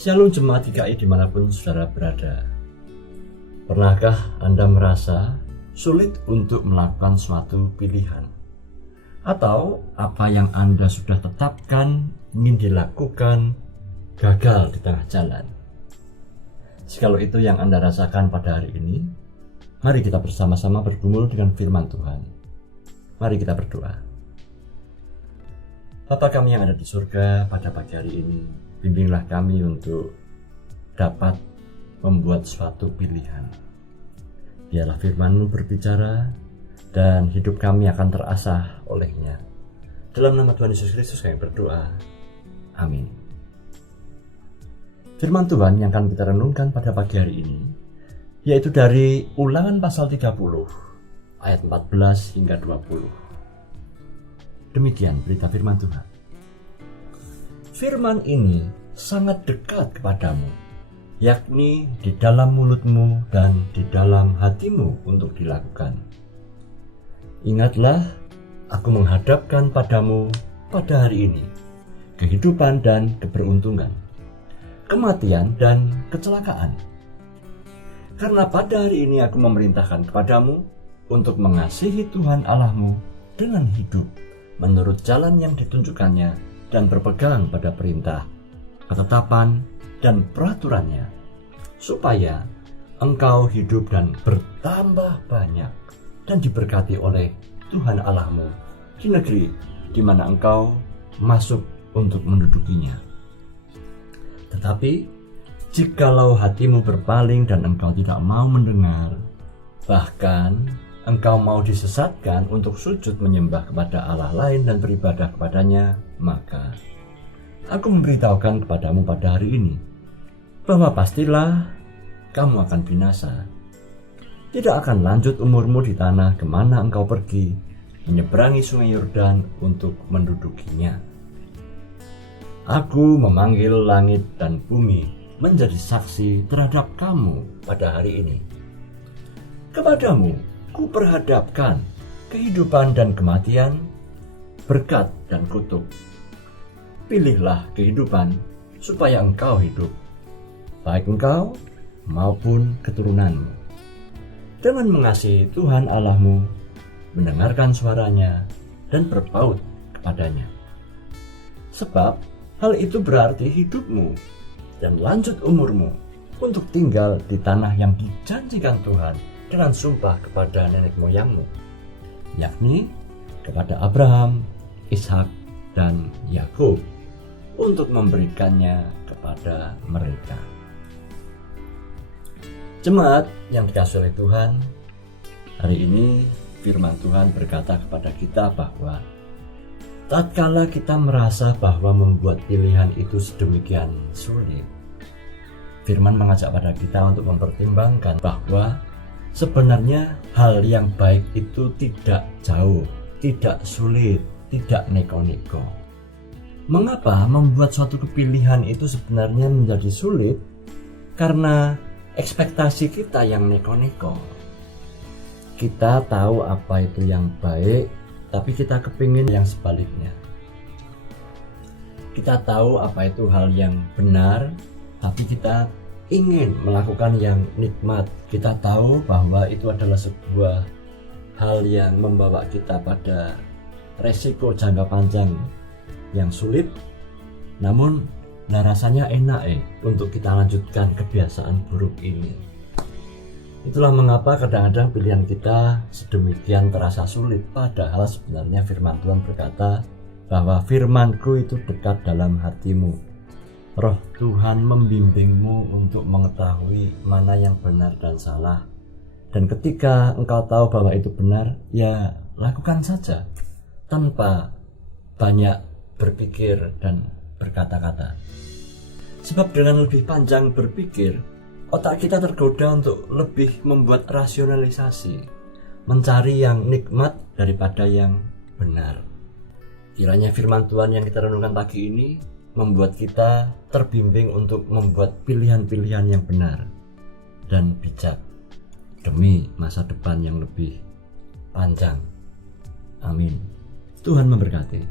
Shalom Jemaat GKI dimanapun saudara berada. Pernahkah Anda merasa sulit untuk melakukan suatu pilihan? Atau apa yang Anda sudah tetapkan ingin dilakukan gagal di tengah jalan? Jikalau itu yang Anda rasakan pada hari ini, mari kita bersama-sama bergumul dengan firman Tuhan. Mari kita berdoa. Bapa kami yang ada di surga, pada pagi hari ini, bimbinglah kami untuk dapat membuat suatu pilihan. Biarlah firman-Mu berbicara dan hidup kami akan terasah olehnya. Dalam nama Tuhan Yesus Kristus kami berdoa. Amin. Firman Tuhan yang akan kita renungkan pada pagi hari ini, yaitu dari Ulangan pasal 30, ayat 14 hingga 20. Demikian berita firman Tuhan. Firman ini sangat dekat kepadamu, yakni di dalam mulutmu dan di dalam hatimu untuk dilakukan. Ingatlah, aku menghadapkan padamu pada hari ini kehidupan dan keberuntungan, kematian dan kecelakaan. Karena pada hari ini aku memerintahkan kepadamu untuk mengasihi Tuhan Allahmu dengan hidup menurut jalan yang ditunjukkannya dan berpegang pada perintah, ketetapan, dan peraturannya, supaya engkau hidup dan bertambah banyak dan diberkati oleh Tuhan Allahmu di negeri di mana engkau masuk untuk mendudukinya. Tetapi jikalau hatimu berpaling dan engkau tidak mau mendengar, bahkan engkau mau disesatkan untuk sujud menyembah kepada Allah lain dan beribadah kepadanya, maka aku memberitahukan kepadamu pada hari ini bahwa pastilah kamu akan binasa. Tidak akan lanjut umurmu di tanah kemana engkau pergi, menyeberangi sungai Yordan untuk mendudukinya. Aku memanggil langit dan bumi menjadi saksi terhadap kamu pada hari ini. Kepadamu ku perhadapkan kehidupan dan kematian, berkat dan kutuk. Pilihlah kehidupan supaya engkau hidup, baik engkau maupun keturunanmu, dengan mengasihi Tuhan Allahmu, mendengarkan suaranya, dan berpaut kepadanya. Sebab hal itu berarti hidupmu dan lanjut umurmu untuk tinggal di tanah yang dijanjikan Tuhan dengan sumpah kepada nenek moyangmu, yakni kepada Abraham, Ishak, dan Yakub, untuk memberikannya kepada mereka. Jemaat yang dikasihi oleh Tuhan, hari ini firman Tuhan berkata kepada kita bahwa tatkala kita merasa bahwa membuat pilihan itu sedemikian sulit, firman mengajak pada kita untuk mempertimbangkan bahwa sebenarnya hal yang baik itu tidak jauh, tidak sulit, tidak neko-neko. Mengapa membuat suatu pilihan itu sebenarnya menjadi sulit? Karena ekspektasi kita yang neko-neko. Kita tahu apa itu yang baik, tapi kita kepingin yang sebaliknya. Kita tahu apa itu hal yang benar, tapi kita ingin melakukan yang nikmat. Kita tahu bahwa itu adalah sebuah hal yang membawa kita pada resiko jangka panjang yang sulit, namun rasanya enak untuk kita lanjutkan kebiasaan buruk ini. Itulah mengapa kadang-kadang pilihan kita sedemikian terasa sulit, padahal sebenarnya firman Tuhan berkata bahwa firman-Ku itu dekat dalam hatimu. Roh Tuhan membimbingmu untuk mengetahui mana yang benar dan salah. Dan ketika engkau tahu bahwa itu benar, ya lakukan saja tanpa banyak berpikir dan berkata-kata. Sebab dengan lebih panjang berpikir, otak kita tergoda untuk lebih membuat rasionalisasi, mencari yang nikmat daripada yang benar. Kiranya firman Tuhan yang kita renungkan pagi ini membuat kita terbimbing untuk membuat pilihan-pilihan yang benar dan bijak demi masa depan yang lebih panjang. Amin. Tuhan memberkati.